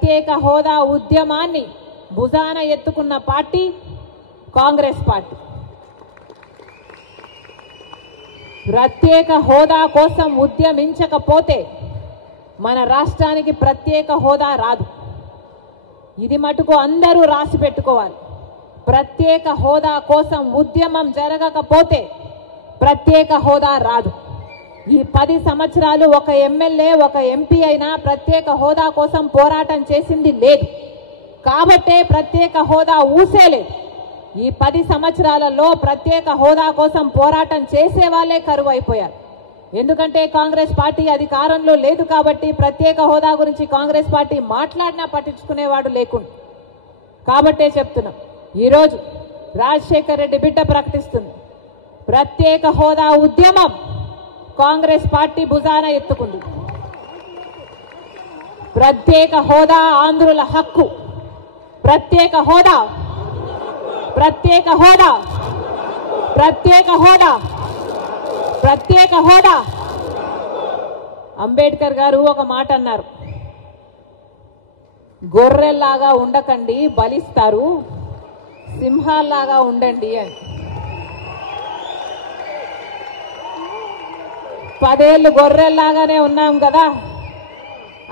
ప్రత్యేక హోదా ఉద్యమాన్ని భుజాన ఎత్తుకున్న పార్టీ కాంగ్రెస్ పార్టీ. ప్రత్యేక హోదా కోసం ఉద్యమించకపోతే మన రాష్ట్రానికి ప్రత్యేక హోదా రాదు. ఇది మటుకు అందరూ రాసి పెట్టుకోవాలి. ప్రత్యేక హోదా కోసం ఉద్యమం జరగకపోతే ప్రత్యేక హోదా రాదు. ఈ 10 సంవత్సరాలు ఒక ఎమ్మెల్యే ఒక ఎంపీ అయినా ప్రత్యేక హోదా కోసం పోరాటం చేసింది లేదు. కాబట్టే ప్రత్యేక హోదా ఊసేలేదు. ఈ 10 సంవత్సరాలలో ప్రత్యేక హోదా కోసం పోరాటం చేసే వాళ్ళే కరువు అయిపోయారు. ఎందుకంటే కాంగ్రెస్ పార్టీ అధికారంలో లేదు కాబట్టి ప్రత్యేక హోదా గురించి కాంగ్రెస్ పార్టీ మాట్లాడినా పట్టించుకునేవాడు లేకుండా. కాబట్టే చెప్తున్నాం, ఈరోజు రాజశేఖర్ రెడ్డి బిడ్డ ప్రకటిస్తుంది, ప్రత్యేక హోదా ఉద్యమం కాంగ్రెస్ పార్టీ భుజాన ఎత్తుకుంది. ప్రత్యేక హోదా ఆంధ్రుల హక్కు. ప్రత్యేక హోదా, ప్రత్యేక హోదా, ప్రత్యేక హోదా, ప్రత్యేక హోదా. అంబేద్కర్ గారు ఒక మాట అన్నారు, గొర్రెల్లాగా ఉండకండి బలిస్తారు, సింహాల్లాగా ఉండండి అని. 10 ఏళ్ళు గొర్రెల్లాగానే ఉన్నాం కదా.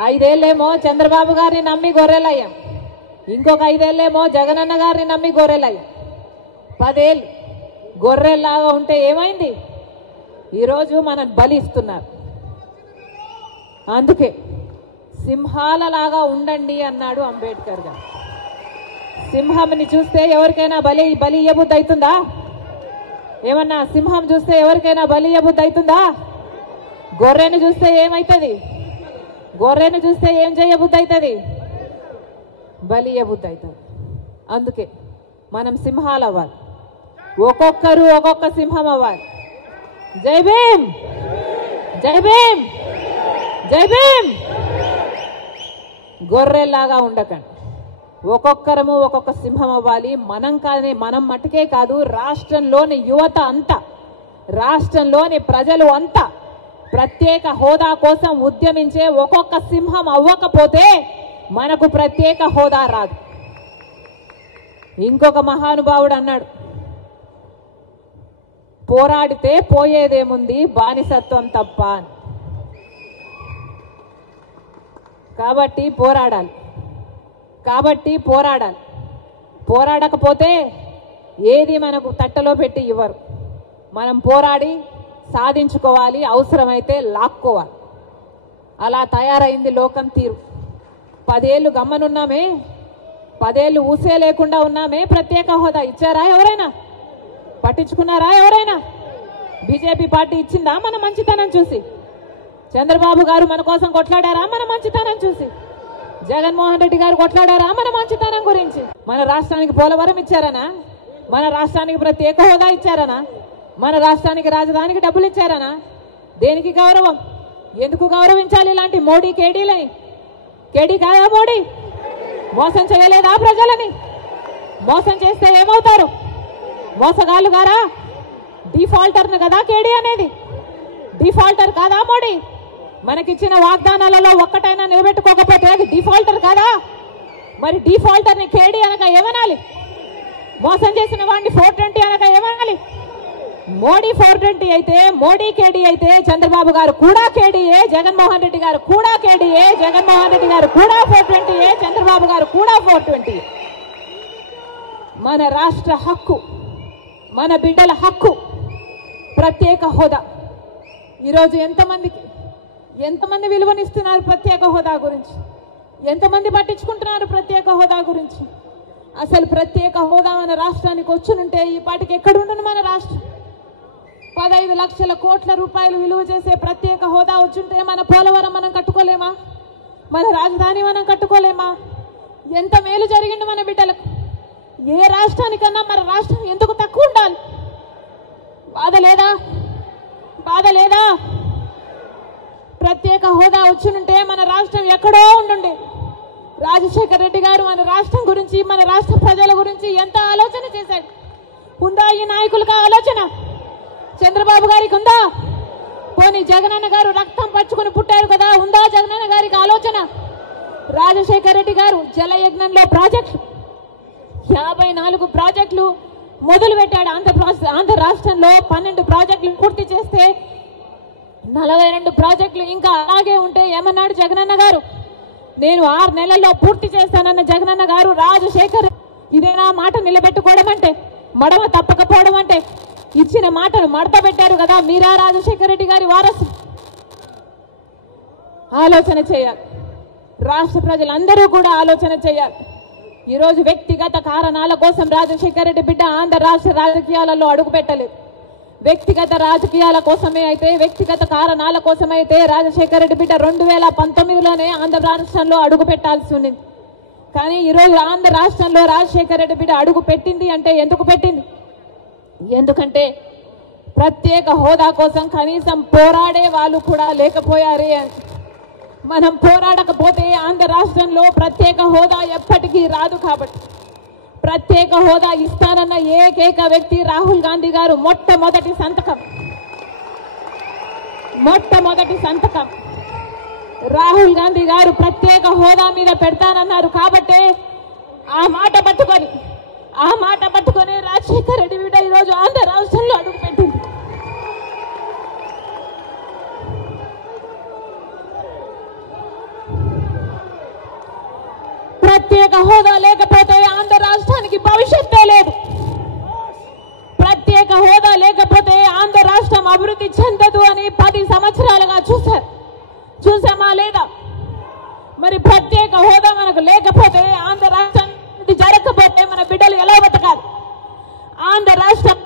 5 ఏళ్ళేమో చంద్రబాబు గారిని నమ్మి గొర్రెలయ్యాం, ఇంకొక 5 ఏళ్ళేమో జగనన్న గారిని నమ్మి గొర్రెలయ్యాం. 10 ఏళ్ళు గొర్రెల్లాగా ఉంటే ఏమైంది? ఈరోజు మనం బలిస్తున్నారు. అందుకే సింహాలలాగా ఉండండి అన్నాడు అంబేద్కర్ గారు. సింహంని చూస్తే ఎవరికైనా బలి ఇయ్యబుద్ధి అవుతుందా? ఏమన్నా సింహం చూస్తే ఎవరికైనా బలి ఇయ్యబుద్ధి అవుతుందా? గొర్రెను చూస్తే ఏమవుతుంది? గొర్రెను చూస్తే ఏం చేయబుద్ధి అవుతుంది? బలి ఇయ్యబుద్ధి అవుతుంది. అందుకే మనం సింహాలు అవ్వాలి, ఒక్కొక్కరు ఒక్కొక్క సింహం అవ్వాలి. జై భీమ్, జై భీమ్, జై భీమ్. గొర్రెల్లాగా ఉండకండి, ఒక్కొక్కరము ఒక్కొక్క సింహం అవ్వాలి. మనం మటుకే కాదు, రాష్ట్రంలోని యువత అంతా, రాష్ట్రంలోని ప్రజలు అంతా ప్రత్యేక హోదా కోసం ఉద్యమించే ఒక్కొక్క సింహం అవ్వకపోతే మనకు ప్రత్యేక హోదా రాదు. ఇంకొక మహానుభావుడు అన్నాడు, పోరాడితే పోయేదేముంది బానిసత్వం తప్ప అని. కాబట్టి పోరాడాలి. పోరాడకపోతే ఏది మనకు తట్టలో పెట్టి ఇవ్వరు. మనం పోరాడి సాధించుకోవాలి, అవసరమైతే లాక్కోవాలి. అలా తయారైంది లోకం తీరు. 10 ఏళ్ళు గమ్మనున్నామే, 10 ఏళ్ళు ఊసే లేకుండా ఉన్నామే. ప్రత్యేక హోదా ఇచ్చారా? ఎవరైనా పట్టించుకున్నారా? ఎవరైనా? బీజేపీ పార్టీ ఇచ్చిందా మన మంచితనం చూసి? చంద్రబాబు గారు మన కోసం కొట్లాడారా మన మంచితనం చూసి? జగన్మోహన్ రెడ్డి గారు కొట్లాడారా మన మంచితనం గురించి? మన రాష్ట్రానికి పోలవరం ఇచ్చారనా? మన రాష్ట్రానికి ప్రత్యేక హోదా ఇచ్చారనా? మన రాష్ట్రానికి రాజధానికి డబ్బులు ఇచ్చారనా? దేనికి గౌరవం? ఎందుకు గౌరవించాలి ఇలాంటి మోడీ కేడీలని? కేడీ కాదా మోడీ? మోసం చేయలేదా ప్రజలని? మోసం చేస్తే ఏమవుతారు? మోసగాళ్ళు గారా? డిఫాల్టర్ను కదా కేడీ అనేది. డిఫాల్టర్ కాదా మోడీ? మనకిచ్చిన వాగ్దానాలలో ఒక్కటైనా నిలబెట్టుకోకపోతే అది డిఫాల్టర్ కాదా? మరి డిఫాల్టర్ని కేడీ అనక ఏమనాలి? మోసం చేసిన వాడిని 420 అనక ఏమనాలి? మోడీ 420 అయితే, మోడీ కేడీ అయితే చంద్రబాబు గారు కూడా కేడీయే, జగన్మోహన్ రెడ్డి గారు కూడా కేడీయే, జగన్మోహన్ రెడ్డి గారు కూడా 420, చంద్రబాబు గారు కూడా 420. మన రాష్ట్ర హక్కు, మన బిడ్డల హక్కు ప్రత్యేక హోదా. ఈరోజు ఎంతమంది విలువనిస్తున్నారు ప్రత్యేక హోదా గురించి? ఎంతమంది పట్టించుకుంటున్నారు ప్రత్యేక హోదా గురించి? అసలు ప్రత్యేక హోదా మన రాష్ట్రానికి వచ్చునుంటే ఈ పాటికి ఎక్కడుండును మన రాష్ట్రం? 15 లక్షల కోట్ల రూపాయలు విలువ చేసే ప్రత్యేక హోదా వచ్చుంటే మన పోలవరం మనం కట్టుకోలేమా? మన రాజధాని మనం కట్టుకోలేమా? ఎంత మేలు జరిగింది మన బిడ్డలకు. ఏ రాష్ట్రానికన్నా మన రాష్ట్రం ఎందుకు తక్కువ ఉండాలి? బాధ లేదా? బాధ లేదా? ప్రత్యేక హోదా వచ్చునుంటే మన రాష్ట్రం ఎక్కడో ఉండుండే. రాజశేఖర్ రెడ్డి గారు మన రాష్ట్రం గురించి, మన రాష్ట్ర ప్రజల గురించి ఎంత ఆలోచన చేశాడు. ఉందా ఈ నాయకులకు ఆలోచన? చంద్రబాబు గారికి ఉందా? పోనీ జగనన్న గారు రక్తం పచ్చుకుని పుట్టారు కదా, ఉందా జగనన్న గారికి ఆలోచన? రాజశేఖర రెడ్డి గారు జలయజ్ఞంలో ప్రాజెక్టులు 54 ప్రాజెక్టులు మొదలు పెట్టాడు. ఆంధ్ర రాష్ట్రంలో 12 ప్రాజెక్టులు పూర్తి చేస్తే 42 ప్రాజెక్టులు ఇంకా అలాగే ఉంటే ఏమన్నాడు జగనన్న గారు? నేను 6 నెలల్లో పూర్తి చేస్తానన్న జగనన్న గారు రాజశేఖర్ ఇదేనా మాట నిలబెట్టుకోవడం అంటే, మడమ తప్పకపోవడం అంటే? ఇచ్చిన మాటను మడత పెట్టారు కదా మీరా రాజశేఖర రెడ్డి గారి వారసు. ఆలోచన చేయాలి, రాష్ట్ర ప్రజలందరూ కూడా ఆలోచన చేయాలి. ఈరోజు వ్యక్తిగత కారణాల కోసం రాజశేఖర రెడ్డి బిడ్డ ఆంధ్ర రాష్ట్ర రాజకీయాలలో అడుగుపెట్టలేదు. వ్యక్తిగత రాజకీయాల కోసమే అయితే, వ్యక్తిగత కారణాల కోసమైతే రాజశేఖర రెడ్డి బిడ్డ 2019లోనే ఆంధ్ర రాష్ట్రంలో అడుగు పెట్టాల్సి ఉంది. కానీ ఈరోజు ఆంధ్ర రాష్ట్రంలో రాజశేఖర రెడ్డి బిడ్డ అడుగు పెట్టింది అంటే ఎందుకు పెట్టింది? ఎందుకంటే ప్రత్యేక హోదా కోసం కనీసం పోరాడే వాళ్ళు కూడా లేకపోయారే అని. మనం పోరాడకపోతే ఆంధ్ర రాష్ట్రంలో ప్రత్యేక హోదా ఎప్పటికీ రాదు. కాబట్టి ప్రత్యేక హోదా ఇస్తానన్న ఏకైక వ్యక్తి రాహుల్ గాంధీ గారు. మొట్టమొదటి సంతకం రాహుల్ గాంధీ గారు ప్రత్యేక హోదా మీద పెడతానన్నారు. కాబట్టి ఆ మాట పట్టుకొని రాజశేఖర రెడ్డి బిడ్డ ఈరోజు ఆంధ్ర రాష్ట్రంలో అడుగుపెట్టింది. ప్రత్యేక హోదా లేకపోతే ఆంధ్ర రాష్ట్రానికి భవిష్యత్తే లేదు. ప్రత్యేక హోదా లేకపోతే ఆంధ్ర రాష్ట్రం అభివృద్ధి చెందదు అని 10 సంవత్సరాలుగా చూసామా లేదా? మరి ప్రత్యేక హోదా మనకు లేకపోతే, ఆంధ్ర రాష్ట్రం జరగకపోతే మన బిడ్డలు ఎలా బతకాలి? ఆంధ్ర రాష్ట్రం